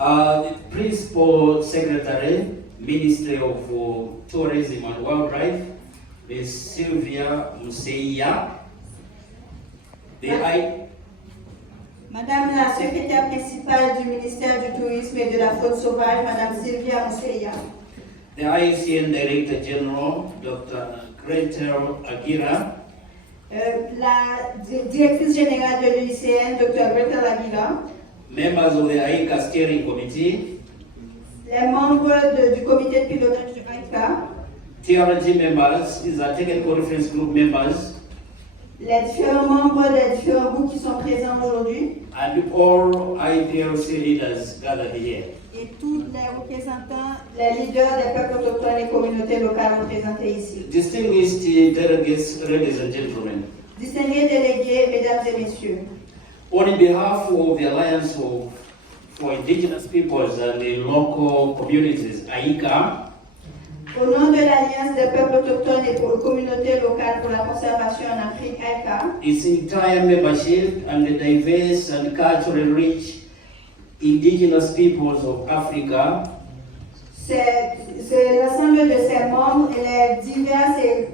The Principal Secretary, Ministry of Tourism and Wildlife, Ms. Sylvia Museia. Madame la secrétaire principale du ministère du Tourisme et de la Faune Sauvage, Madame Sylvia Museia. The IUCN Director General, Dr. Gretel Aguirre. La directrice générale de l'IUCN, Dr. Gretel Aguirre. Members of the AICA Steering Committee. Les membres du comité de pilotage du AICA. TRG members, these are technical reference group members. Les différents membres des différents groupes qui sont présents aujourd'hui. And all IPLC leaders gathered here. Et tous les représentants, les leaders des peuples autochtones et communautés locales représentés ici. Distinguished delegates, ladies and gentlemen. Distingués délégués, mesdames et messieurs. On behalf of the Alliance for Indigenous Peoples and the Local Communities, AICA, au nom de l'Alliance des peuples autochtones et pour communautés locales pour la conservation en Afrique, AICA, its entire membership and the diverse and culturally rich indigenous peoples of Africa, c'est l'ensemble de ses membres et les diverses et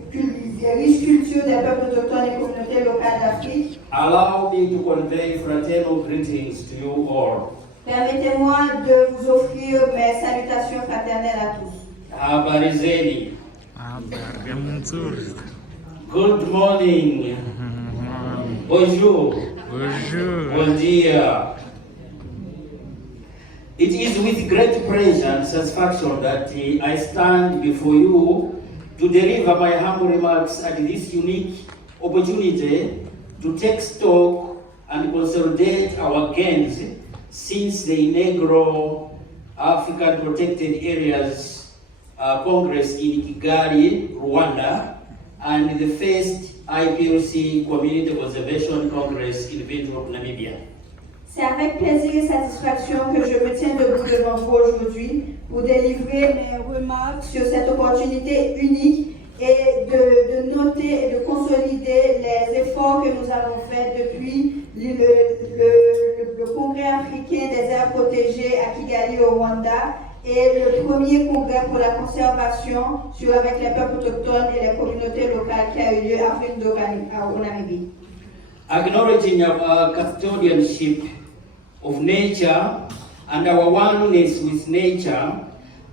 riches cultures des peuples autochtones et communautés locales d'Afrique. Allow me to convey fraternal greetings to you all. Permettez-moi de vous offrir mes salutations fraternelles à tous. Habari zenu. Good morning. Bonjour. Bonjour. Bon dia. It is with great pleasure and satisfaction that I stand before you to deliver my humble remarks at this unique opportunity to take stock and consolidate our gains since the inaugural African Protected Areas Congress in Kigali, Rwanda, and the first IPLC Community Conservation Congress in Windhoek, Namibia. C'est avec plaisir et satisfaction que je me tiens debout devant vous aujourd'hui pour délivrer mes remarques sur cette opportunité unique et de noter et de consolider les efforts que nous avons faits depuis le Congrès africain des aires protégées à Kigali au Rwanda et le premier congrès pour la conservation avec les peuples autochtones et les communautés locales qui a eu lieu à Windhoek au Namibie. Acknowledging our custodianship of nature and our oneness with nature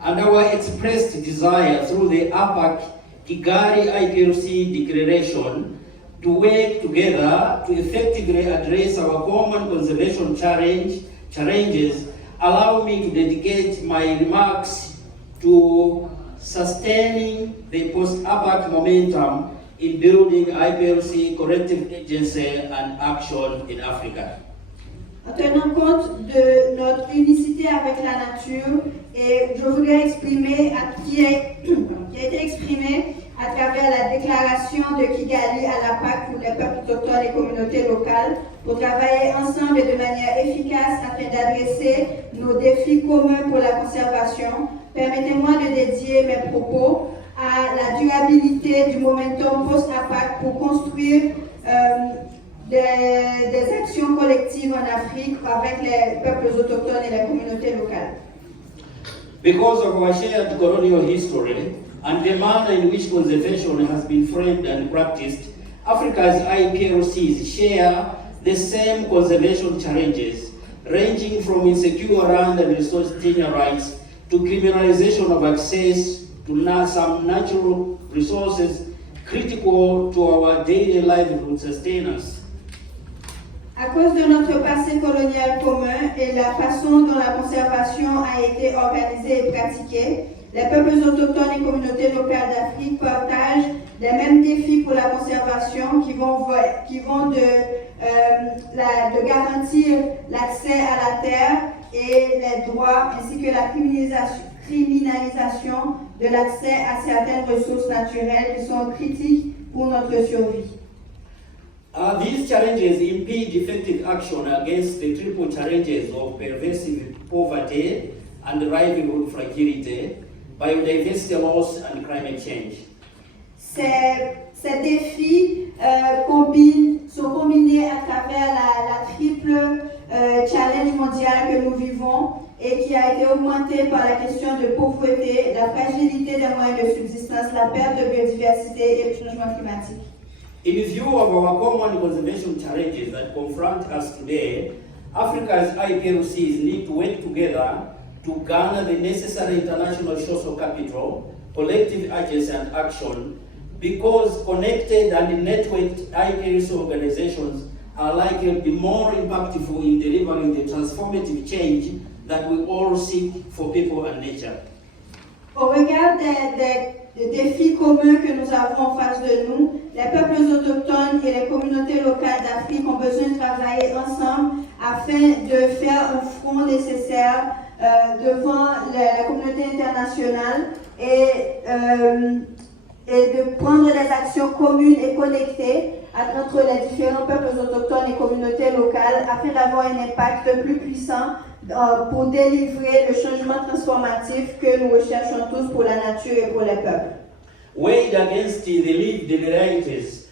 and our expressed desire through the APAC Kigali IPLC Declaration to work together to effectively address our common conservation challenges, allow me to dedicate my remarks to sustaining the post-APAC momentum in building IPLC corrective agency and action in Africa. En tenant compte de notre unicité avec la nature, et je voudrais exprimer qui a été exprimé à travers la déclaration de Kigali à l'APAC pour les peuples autochtones et communautés locales pour travailler ensemble et de manière efficace afin d'adresser nos défis communs pour la conservation. Permettez-moi de dédier mes propos à la durabilité du momentum post-APAC pour construire des actions collectives en Afrique avec les peuples autochtones et les communautés locales. Because of our shared colonial history and the manner in which conservation has been framed and practiced, Africa's IPLCs share the same conservation challenges, ranging from insecure land and resource tenure rights to criminalization of access to some natural resources critical to our daily livelihood sustenance. À cause de notre passé colonial commun et la façon dont la conservation a été organisée et pratiquée, les peuples autochtones et communautés locales d'Afrique partagent les mêmes défis pour la conservation qui vont de garantir l'accès à la terre et les droits ainsi que la criminalisation de l'accès à certaines ressources naturelles qui sont critiques pour notre survie. These challenges impede effective action against the triple challenges of pervasive poverty and livelihood fragility, biodiversity loss and climate change. Ces défis sont combinés à travers la triple challenge mondial que nous vivons et qui a été augmenté par la question de pauvreté, la fragilité des moyens de subsistance, la perte de biodiversité et le changement climatique. In view of our common conservation challenges that confront us today, Africa's IPLCs need to work together to garner the necessary international social capital, collective agency and action, because connected and networked IPLC organizations are likely to be more impactful in delivering the transformative change that we all seek for people and nature. Au regard des défis communs que nous avons en face de nous, les peuples autochtones et les communautés locales d'Afrique ont besoin de travailler ensemble afin de faire un front nécessaire devant la communauté internationale et de prendre des actions communes et connectées entre les différents peuples autochtones et communautés locales afin d'avoir un impact plus puissant pour délivrer le changement transformatif que nous recherchons tous pour la nature et pour les peuples. Weighed against the lived realities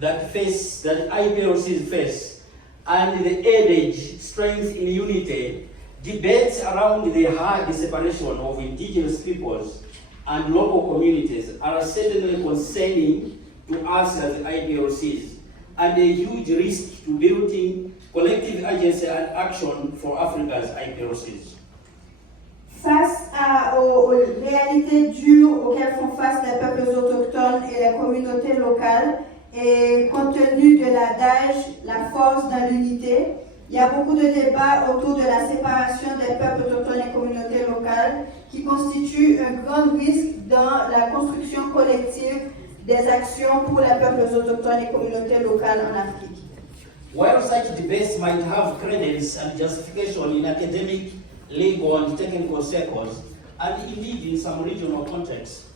that IPLCs face and the adage strength in unity, debates around the hard separation of indigenous peoples and local communities are certainly concerning to us as IPLCs and a huge risk to building collective agency and action for Africa's IPLCs. Face aux réalités dures auxquelles font face les peuples autochtones et les communautés locales, et compte tenu de l'adage « la force dans l'unité », il y a beaucoup de débats autour de la séparation des peuples autochtones et communautés locales qui constitue un grand risque dans la construction collective des actions pour les peuples autochtones et communautés locales en Afrique. While such debates might have credence and justification in academic, legal and technical circles, and indeed in some regional contexts,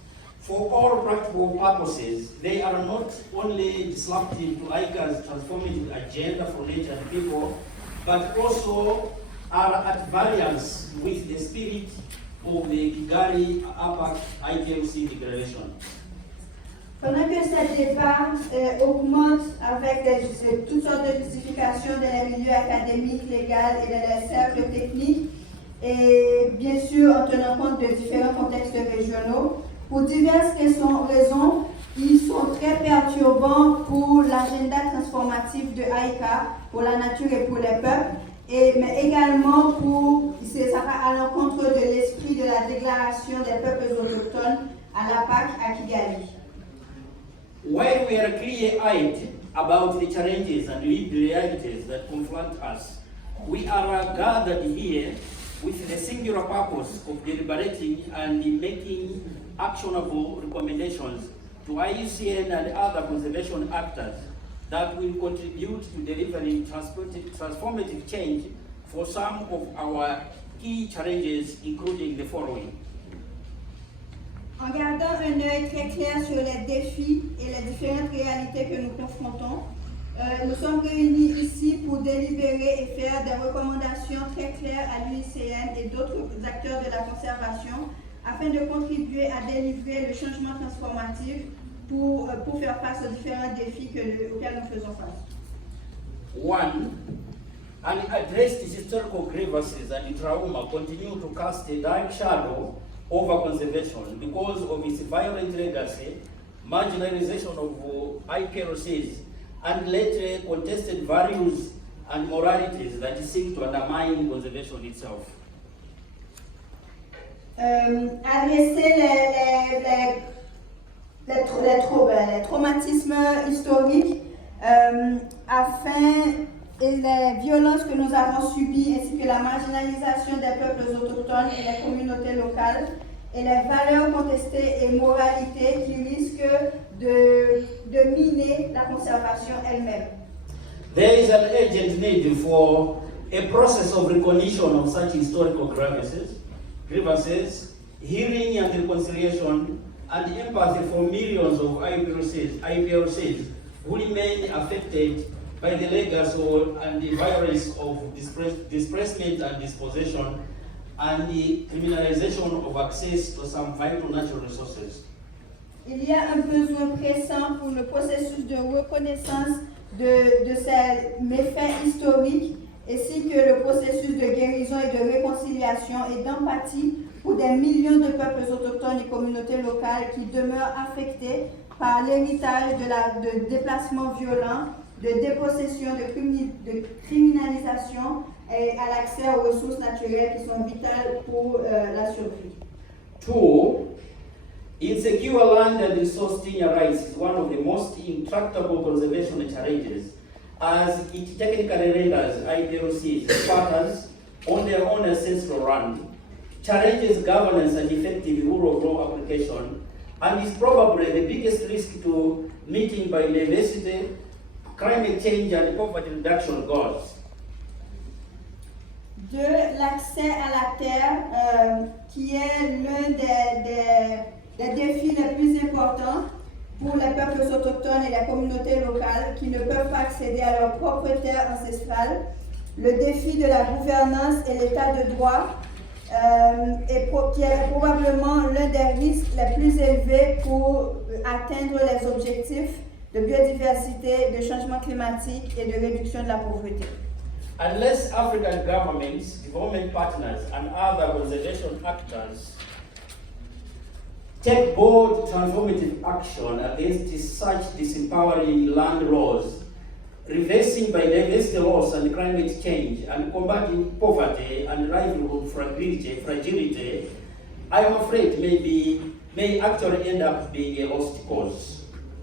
for all practical purposes, they are not only disruptive to ICA's transformative agenda for nature and people, but also are at variance with the spirit of the Kigali APAC IPLC declaration. Pendant que ces débats augmentent avec toutes sortes de justifications dans les milieux académiques, légaux et dans les cercles techniques, et bien sûr en tenant compte de différents contextes régionaux, pour diverses raisons, ils sont très perturbants pour l'agenda transformatif de AICA, pour la nature et pour les peuples, mais également ça va à l'encontre de l'esprit de la déclaration des peuples autochtones à l'APAC à Kigali. While we are clear-eyed about the challenges and lived realities that confront us, we are gathered here with the singular purpose of deliberating and making actionable recommendations to IUCN and other conservation actors that will contribute to delivering transformative change for some of our key challenges, including the following. En gardant un œil très clair sur les défis et les différentes réalités que nous confrontons, nous sommes réunis ici pour délibérer et faire des recommandations très claires à l'IUCN et d'autres acteurs de la conservation afin de contribuer à délivrer le changement transformatif pour faire face aux différents défis auxquels nous faisons face. One, unaddressed historical grievances and trauma continue to cast a dark shadow over conservation because of its violent legacy, marginalization of IPLCs, and later contested values and moralities that seek to undermine conservation itself. Adresser les traumatismes historiques et les violences que nous avons subies, ainsi que la marginalisation des peuples autochtones et des communautés locales, et les valeurs contestées et moralités qui risquent de miner la conservation elle-même. There is an urgent need for a process of recognition of such historical grievances, healing and reconciliation, and empathy for millions of IPLCs who remain affected by the legacy and the violence of displacement and dispossession, and the criminalization of access to some vital natural resources. Il y a un besoin pressant pour le processus de reconnaissance de ces méfaits historiques ainsi que le processus de guérison et de réconciliation et d'empathie pour des millions de peuples autochtones et communautés locales qui demeurent affectés par l'héritage de déplacements violents, de dépossession, de criminalisation et à l'accès aux ressources naturelles qui sont vitales pour la survie. 2. Insecure land and resource tenure rights is one of the most intractable conservation challenges, as it technically renders IPLCs squatters on their own ancestral land, challenges governance and effective rule of law application, and is probably the biggest risk to meeting biodiversity, climate change and poverty reduction goals. 2. L'accès à la terre, qui est l'un des défis les plus importants pour les peuples autochtones et les communautés locales qui ne peuvent pas accéder à leur propre terre ancestrale. Le défi de la gouvernance et l'état de droit, qui est probablement l'un des risques les plus élevés pour atteindre les objectifs de biodiversité, de changement climatique et de réduction de la pauvreté. Unless African governments, development partners, and other conservation actors take bold transformative action against such disempowering land laws, reversing biodiversity loss and climate change, and combating poverty and livelihood fragility, I am afraid may actually end up being a lost cause.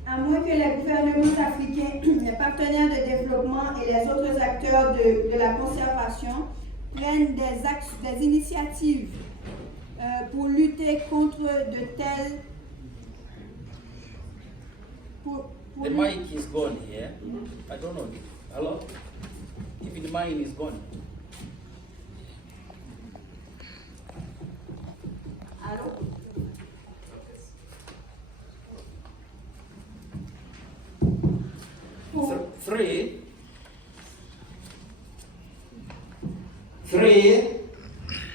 À moins que les gouvernements africains, les partenaires de développement et les autres acteurs de la conservation prennent des initiatives pour lutter contre de telles... The mic is gone here. I don't know. Hello? Even mine is gone. Allô? Three,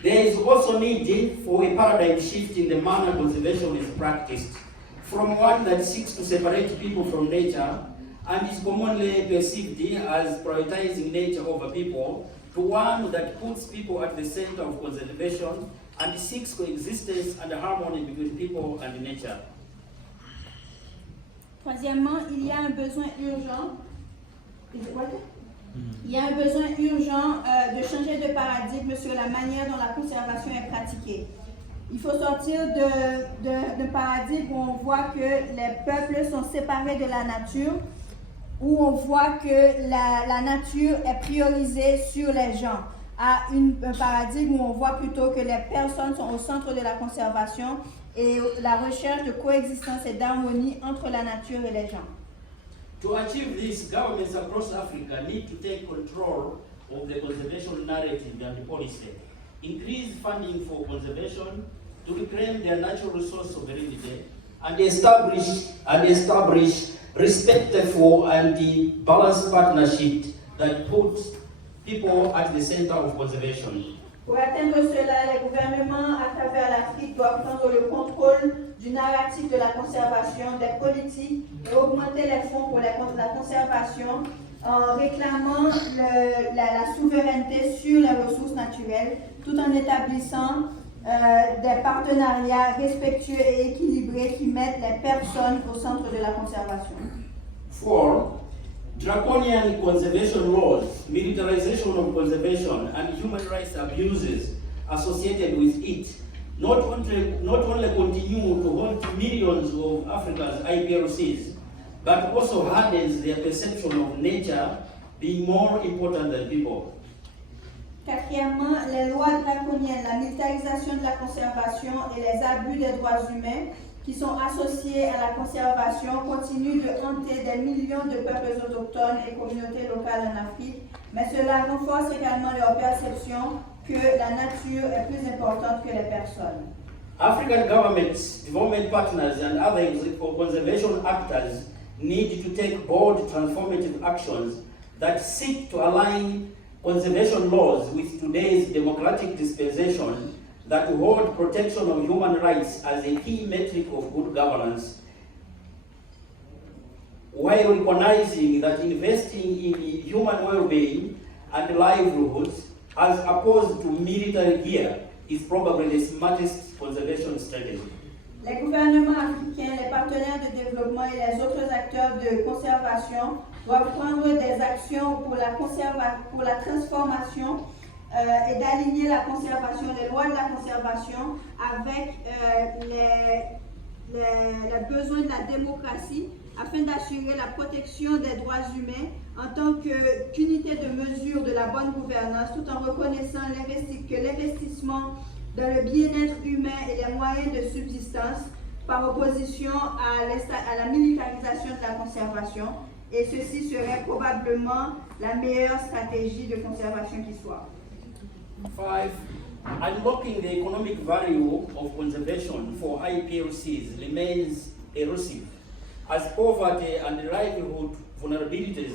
there is also need for a paradigm shift in the manner conservation is practiced, from one that seeks to separate people from nature and is commonly perceived as prioritizing nature over people, to one that puts people at the center of conservation and seeks coexistence and harmony between people and nature. Troisièmement, il y a un besoin urgent. Il y a un besoin urgent de changer de paradigme sur la manière dont la conservation est pratiquée. Il faut sortir de paradigme où on voit que les peuples sont séparés de la nature, où on voit que la nature est priorisée sur les gens, à un paradigme où on voit plutôt que les personnes sont au centre de la conservation et la recherche de coexistence et d'harmonie entre la nature et les gens. To achieve this, governments across Africa need to take control of the conservation narrative and policy, increase funding for conservation, to reclaim their natural resource sovereignty, and establish respectful and balanced partnership that puts people at the center of conservation. Pour atteindre cela, les gouvernements à travers l'Afrique doivent prendre le contrôle du narratif de la conservation, des politiques et augmenter les fonds pour la conservation en réclamant la souveraineté sur les ressources naturelles, tout en établissant des partenariats respectueux et équilibrés qui mettent les personnes au centre de la conservation. 4. Draconian conservation laws, militarization of conservation, and human rights abuses associated with it not only continue to haunt millions of Africa's IPLCs, but also hardens their perception of nature being more important than people. Quatrièmement, les lois draconiennes, la militarisation de la conservation et les abus des droits humains qui sont associés à la conservation continuent de hanter des millions de peuples autochtones et communautés locales en Afrique, mais cela renforce également leur perception que la nature est plus importante que les personnes. African governments, development partners, and other conservation actors need to take bold transformative actions that seek to align conservation laws with today's democratic dispensation that hold protection of human rights as a key metric of good governance, while recognizing that investing in human well-being and livelihoods as opposed to military gear is probably the smartest conservation strategy. Les gouvernements africains, les partenaires de développement et les autres acteurs de conservation doivent prendre des actions pour la transformation et d'aligner la conservation, les lois de la conservation avec les besoins de la démocratie afin d'assurer la protection des droits humains en tant qu'unité de mesure de la bonne gouvernance, tout en reconnaissant que l'investissement dans le bien-être humain et les moyens de subsistance par opposition à la militarisation de la conservation. Et ceci serait probablement la meilleure stratégie de conservation qui soit. 5. Unlocking the economic value of conservation for IPLCs remains elusive, as poverty and livelihood vulnerabilities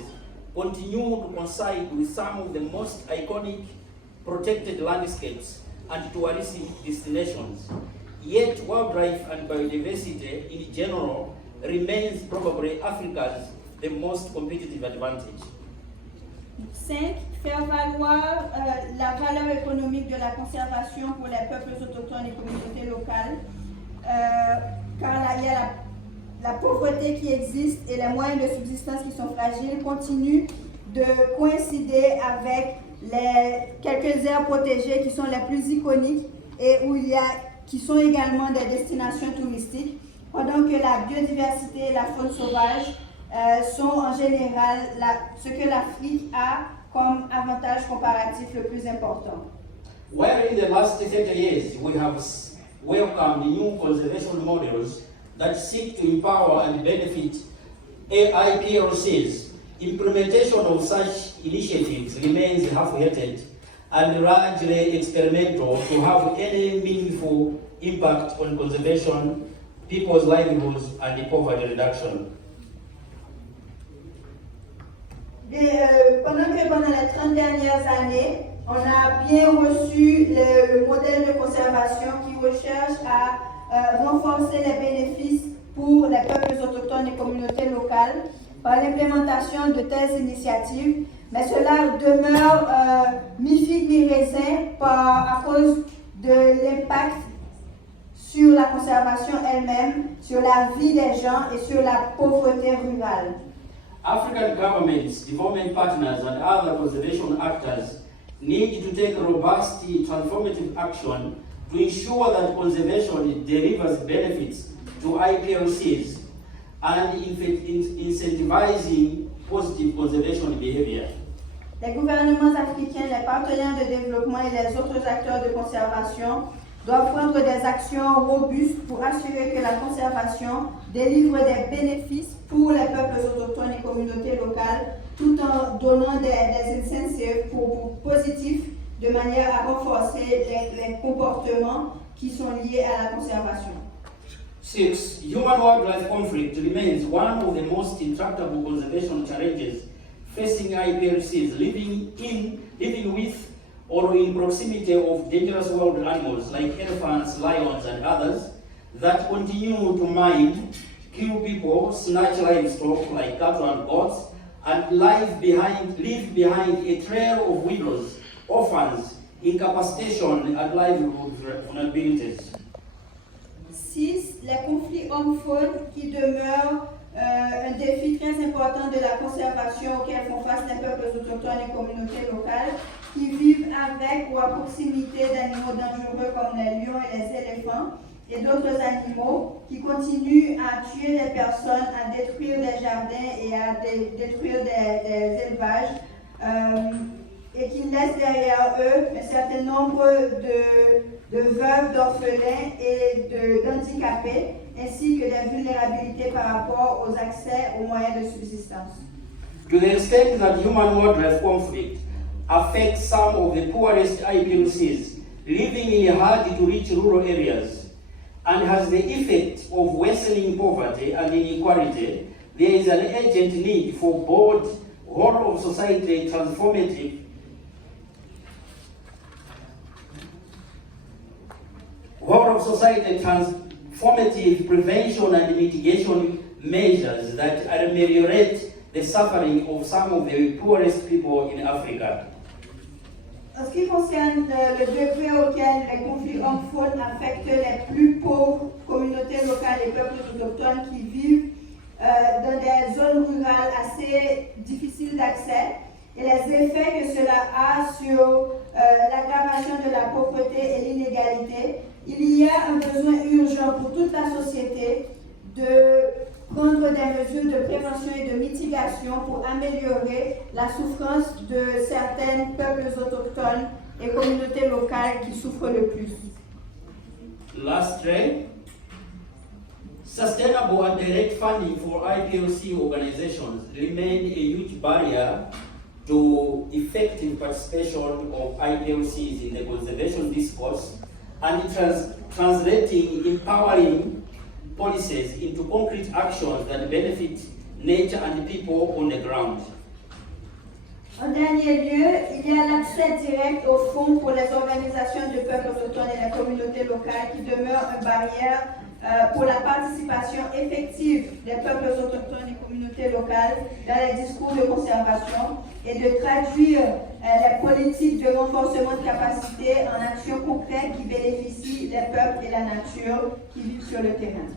continue to coincide with some of the most iconic protected landscapes and touristic destinations. Yet wildlife and biodiversity in general remains probably Africa's the most competitive advantage. 5. Faire valoir la valeur économique de la conservation pour les peuples autochtones et communautés locales, car il y a la pauvreté qui existe et les moyens de subsistance qui sont fragiles continuent de coïncider avec quelques aires protégées qui sont les plus iconiques et qui sont également des destinations touristiques, pendant que la biodiversité et la faune sauvage sont en général ce que l'Afrique a comme avantage comparatif le plus important. Where in the last 30 years we have welcomed new conservation models that seek to empower and benefit IPLCs, implementation of such initiatives remains half-hearted and largely experimental to have any meaningful impact on conservation, people's livelihoods, and poverty reduction. Pendant les 30 dernières années, on a bien reçu le modèle de conservation qui recherche à renforcer les bénéfices pour les peuples autochtones et communautés locales par l'implémentation de telles initiatives, mais cela demeure mi-figue, mi-raisin à cause de l'impact sur la conservation elle-même, sur la vie des gens et sur la pauvreté rurale. African governments, development partners, and other conservation actors need to take robust transformative action to ensure that conservation delivers benefits to IPLCs and incentivizing positive conservation behavior. Les gouvernements africains, les partenaires de développement et les autres acteurs de conservation doivent prendre des actions robustes pour assurer que la conservation délivre des bénéfices pour les peuples autochtones et communautés locales, tout en donnant des incentives positifs de manière à renforcer les comportements qui sont liés à la conservation. 6. Human-wildlife conflict remains one of the most intractable conservation challenges facing IPLCs living with or in proximity of dangerous wild animals like elephants, lions, and others that continue to mine, kill people, snatch livestock like cattle and goats, and leave behind a trail of widows, orphans, incapacitation, and livelihood vulnerabilities. 6. Les conflits hommes-faune qui demeurent un défi très important de la conservation auquel font face les peuples autochtones et communautés locales qui vivent avec ou à proximité d'animaux dangereux comme les lions et les éléphants et d'autres animaux qui continuent à tuer des personnes, à détruire des jardins et à détruire des élevages et qui laissent derrière eux un certain nombre de veuves, d'orphelins et d'handicapés, ainsi que des vulnérabilités par rapport aux accès aux moyens de subsistance. To the extent that human-wildlife conflict affects some of the poorest IPLCs living in hard-to-reach rural areas and has the effect of worsening poverty and inequality, there is an urgent need for bold, whole-of-society transformative prevention and mitigation measures that ameliorate the suffering of some of the poorest people in Africa. En ce qui concerne le degré auquel les conflits hommes-femmes affectent les plus pauvres communautés locales et peuples autochtones qui vivent dans des zones rurales assez difficiles d'accès et les effets que cela a sur l'aggravation de la pauvreté et l'inégalité, il y a un besoin urgent pour toute la société de prendre des mesures de prévention et de mitigation pour améliorer la souffrance de certains peuples autochtones et communautés locales qui souffrent le plus. Lastly, sustainable and direct funding for IPLC organizations remain a huge barrier to effective participation of IPLCs in the conservation discourse and translating empowering policies into concrete actions that benefit nature and people on the ground. En dernier lieu, il y a l'accès direct aux fonds pour les organisations de peuples autochtones et les communautés locales qui demeure une barrière pour la participation effective des peuples autochtones et communautés locales dans les discours de conservation et de traduire les politiques de renforcement de capacité en actions concrètes qui bénéficient les peuples et la nature qui vivent sur le terrain.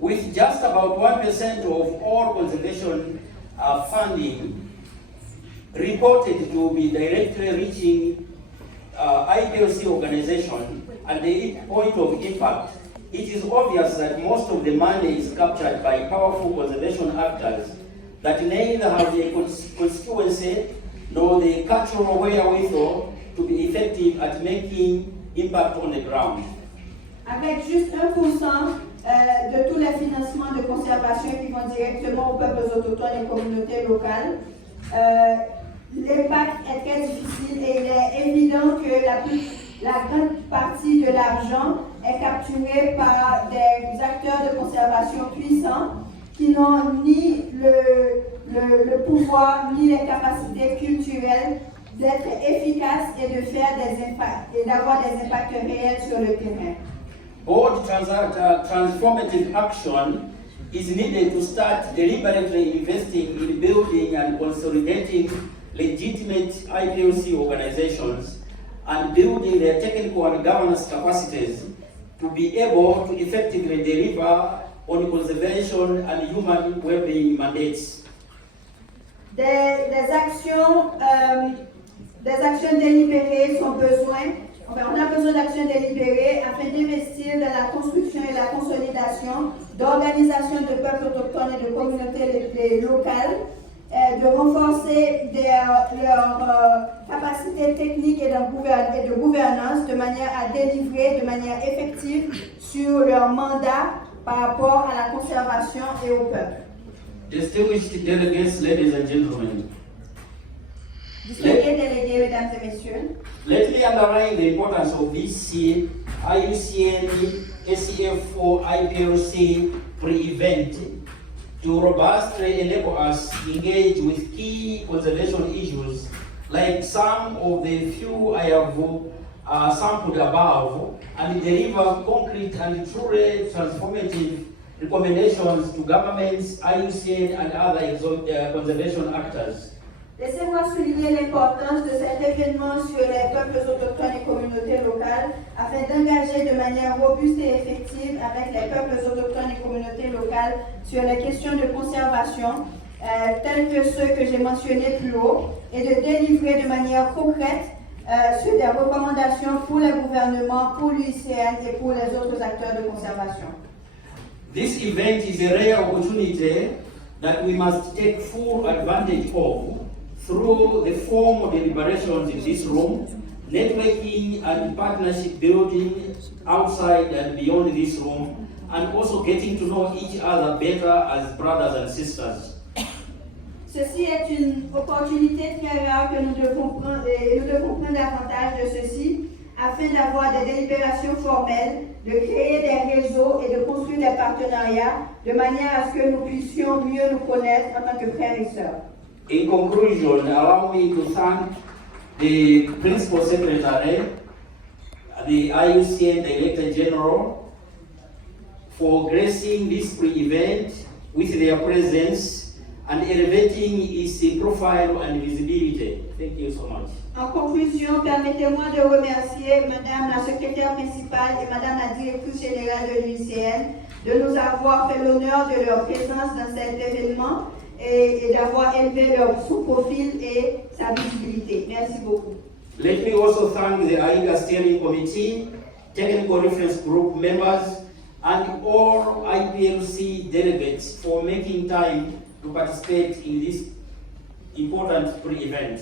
With just about 1% of all conservation funding reported to be directly reaching IPLC organizations at the point of impact, it is obvious that most of the money is captured by powerful conservation actors that neither have the constituency nor the cultural wherewithal to be effective at making impact on the ground. Avec juste 1% de tous les financements de conservation qui vont directement aux peuples autochtones et communautés locales, l'impact est très difficile et il est évident que la grande partie de l'argent est capturée par des acteurs de conservation puissants qui n'ont ni le pouvoir ni les capacités culturelles d'être efficaces et de faire des impacts et d'avoir des impacts réels sur le terrain. Bold transformative action is needed to start deliberately investing in building and consolidating legitimate IPLC organizations and building their technical and governance capacities to be able to effectively deliver on conservation and human well-being mandates. Des actions délibérées sont besoin. On a besoin d'actions délibérées afin d'investir dans la construction et la consolidation d'organisations de peuples autochtones et de communautés locales, de renforcer leurs capacités techniques et de gouvernance de manière à délivrer de manière effective sur leur mandat par rapport à la conservation et au peuple. Distinguished delegates, ladies and gentlemen, Distingués délégués, mesdames et messieurs, let me underline the importance of this IUCN ACF IPLC pre-event to robustly enable us to engage with key conservation issues like some of the few I have sampled above and deliver concrete and truly transformative recommendations to governments, IUCN and other conservation actors. Laissez-moi souligner l'importance de cet événement sur les peuples autochtones et communautés locales afin d'engager de manière robuste et effective avec les peuples autochtones et communautés locales sur les questions de conservation telles que ceux que j'ai mentionnés plus haut et de délivrer de manière concrète sur des recommandations pour les gouvernements, pour l'IUCN et pour les autres acteurs de conservation. This event is a rare opportunity that we must take full advantage of through the formal deliberations in this room, networking and partnership building outside and beyond this room, and also getting to know each other better as brothers and sisters. Ceci est une opportunité très rare que nous devons prendre et nous devons prendre avantage de ceci afin d'avoir des délibérations formelles, de créer des réseaux et de construire des partenariats de manière à ce que nous puissions mieux nous connaître en tant que frères et sœurs. In conclusion, allow me to thank the Principal Secretary, the IUCN Director General, for gracing this pre-event with their presence and elevating its profile and visibility. Thank you so much. En conclusion, permettez-moi de remercier Madame la secrétaire principale et Madame la directrice générale de l'IUCN de nous avoir fait l'honneur de leur présence dans cet événement et d'avoir élevé son profil et sa visibilité. Merci beaucoup. Let me also thank the AICA Steering Committee, Technical Reference Group members, and all IPLC delegates for making time to participate in this important pre-event.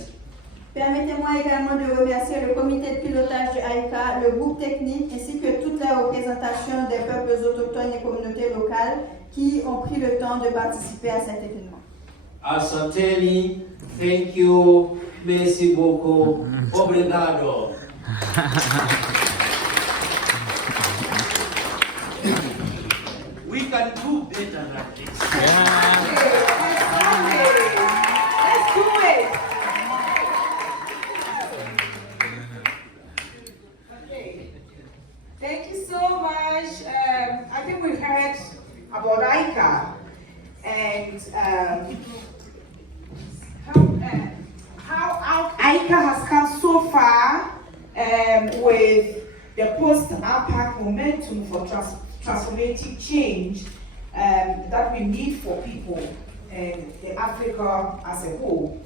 Permettez-moi également de remercier le comité de pilotage de AICA, le groupe technique ainsi que toutes les représentations des peuples autochtones et communautés locales qui ont pris le temps de participer à cet événement. Asanteni, thank you, merci beaucoup, obrigado. We can do better than this. Let's do it. Okay. Thank you so much. I think we've heard about AICA and how AICA has come so far with the Post-APAC momentum for transformative change that we need for people and Africa as a whole.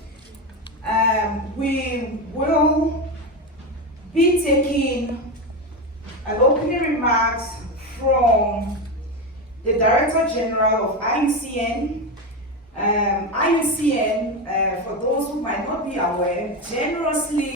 We will be taking an opening remarks from the Director General of IUCN. IUCN, for those who might not be aware, generously